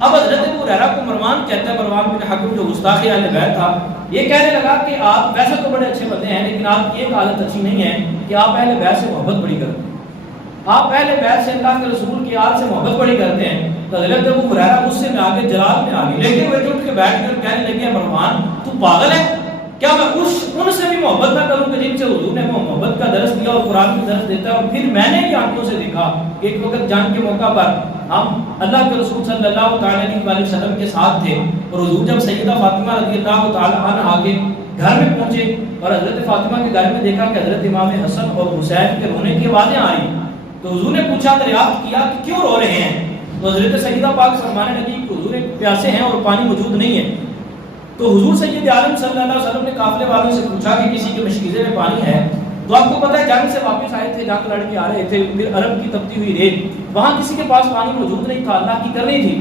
اب حضرت ابو ہریرہ کو مروان کہتا ہے، مروان بن حکم جو گستاخ اہل بیت تھا، یہ کہنے لگا کہ آپ ویسے تو بڑے اچھے بندے ہیں، لیکن آپ کی ایک حالت اچھی نہیں ہے کہ آپ اہل بیت سے محبت بڑی کرتے ہیں، آپ اہل بیت سے اللہ کے رسول کی آل سے محبت بڑی کرتے ہیں۔ تو حضرت ابو ہریرہ غصے میں آگے جلال میں آگے، لیکن وہ اٹھ کے بیٹھ کر کہنے لگے مروان تو پاگل ہے کیا؟ میں ان سے بھی محبت نہ کروں کہ جن سے حضور نے محبت کا درس دیا اور قرآن کی درس دیتا ہے؟ اور پھر میں نے بھی آنکھوں سے دیکھا ایک وقت جنگ کے موقع پر ہم اللہ کے رسول صلی اللہ تعالی علیہ وسلم کے ساتھ تھے، اور حضور جب سیدہ فاطمہ رضی اللہ تعالی عنہا کے گھر میں پہنچے اور حضرت فاطمہ کے گھر میں دیکھا کہ حضرت امام حسن اور حسین کے رونے کی آوازیں آ رہی، تو حضور نے پوچھا، دریافت کیا کہ کیوں رو رہے ہیں؟ تو حضرت سیدہ پاک فرمانے لگی کہ حضور پیاسے ہیں اور پانی موجود نہیں ہے۔ تو حضور سید عالم صلی اللہ علیہ وسلم نے قافلے والوں سے پوچھا کہ کسی کے مشکیزے میں پانی ہے؟ تو آپ کو پتہ ہے جنگ سے واپس آئے تھے، جنگ لڑ کے آ رہے تھے، پھر عرب کی تپتی ہوئی ریت، وہاں کسی کے پاس پانی موجود نہیں تھا، اللہ کی کرنی تھی۔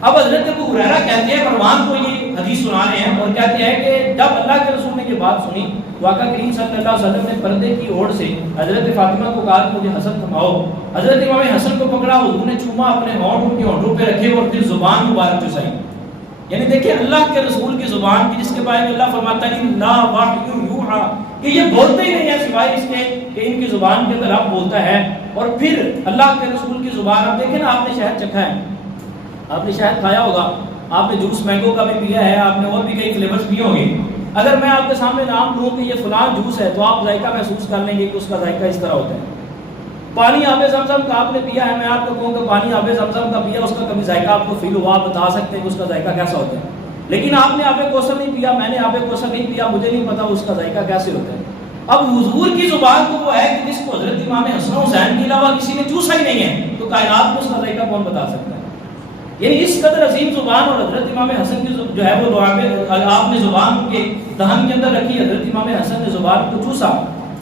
اب حضرت ابو ہریرہ کہتے ہیں مروان کو یہ حدیث سنا رہے ہیں اور کہتے ہیں کہ جب اللہ کے رسول نے یہ بات سنی تو آقا کریم صلی اللہ علیہ وسلم نے پردے کی اوڑ سے حضرت فاطمہ کو کہا کہ مجھے حسن تھماؤ۔ حضرت امام حسن کو پکڑا، حضور نے چوما، اپنے ہونٹ ان کے ہونٹوں پہ رکھے اور پھر زبان مبارک چسائی۔ یعنی دیکھیں اللہ کے رسول کی زبان کی، جس کے بارے میں اللہ فرماتا ہے لا وحی یوحی، کہ یہ بولتے ہی نہیں ہے سوائے اس کے کہ ان کی زبان کے اندر رب بولتا ہے۔ اور پھر اللہ کے رسول کی زبان، اب دیکھیں نا، آپ نے شہد چکھا ہے، آپ نے شہد کھایا ہوگا، آپ نے جوس مینگو کا بھی پیا ہے، آپ نے اور بھی کئی فلیورز پیے ہوں گے۔ اگر میں آپ کے سامنے نام لوں کہ یہ فلاں جوس ہے تو آپ ذائقہ محسوس کر لیں گے کہ اس کا ذائقہ اس طرح ہوتا ہے۔ پانی آب زمزم کا آپ نے پیا ہے، میں آپ کو کہوں کہ پانی آب زمزم کا پیا، اس کا کبھی ذائقہ آپ کو فیل ہوا؟ آپ بتا سکتے ہیں کہ اس کا ذائقہ کیسا ہوتا ہے؟ لیکن آپ نے آب کوثر نہیں پیا، میں نے آب کوثر نہیں پیا، مجھے نہیں پتا اس کا ذائقہ کیسے ہوتا ہے۔ اب حضور کی زبان تو وہ ہے کہ جس کو حضرت امام حسن حسین کے علاوہ کسی نے چوسا ہی نہیں ہے، تو کائنات میں اس کا ذائقہ کون بتا سکتا ہے؟ یعنی اس قدر عظیم زبان، اور حضرت امام حسن کی جو ہے وہ آپ نے زبان کے دہن کے اندر رکھی، حضرت امام حسن نے زبان کو چوسا،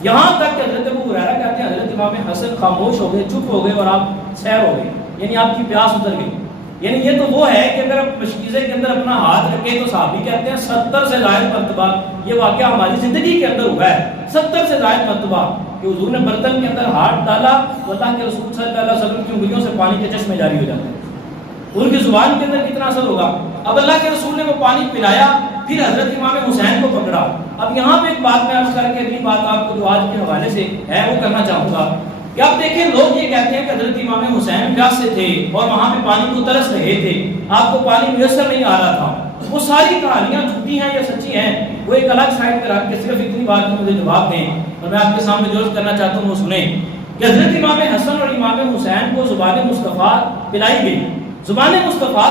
یہاں تک کہ حضرت ابو ہریرہ کہتے ہیں حضرت امام حسن خاموش ہو گئے، چپ ہو گئے اور آپ سیر ہو گئے، یعنی آپ کی پیاس اتر گئی۔ یعنی یہ تو وہ ہے کہ اگر آپ مشکیزے کے اندر اپنا ہاتھ رکھیں تو صحابی کہتے ہیں 70 سے زائد مرتبہ یہ واقعہ ہماری زندگی کے اندر ہوا ہے، 70 سے زائد مرتبہ کہ حضور نے برتن کے اندر ہاتھ ڈالا تو اللہ کے رسول صلی اللہ علیہ وسلم کی انگلیوں سے پانی کے چشمے جاری ہو جاتے ہیں۔ ان کی زبان کے اندر کتنا اثر ہوگا۔ اب اللہ کے رسول نے وہ پانی پلایا، پھر حضرت امام حسین کو پکڑا۔ اب یہاں پہ ایک بات میں عرض کر کے اگلی بات آپ کو جو آج کے حوالے سے ہے وہ کرنا چاہوں گا کہ آپ دیکھیں، لوگ یہ کہتے ہیں کہ حضرت امام حسین پیاسے تھے اور وہاں پہ پانی کو ترس رہے تھے، آپ کو پانی میسر نہیں آ رہا تھا۔ وہ ساری کہانیاں جھوٹی ہیں یا سچی ہیں وہ ایک الگ سائڈ پہ رکھ کے صرف اتنی بات میں مجھے جواب دیں، اور میں آپ کے سامنے جو کرنا چاہتا ہوں وہ سنیں کہ حضرت امام حسن اور امام حسین کو زبان مصطفیٰ پلائی گئی۔ زبان مصطفیٰ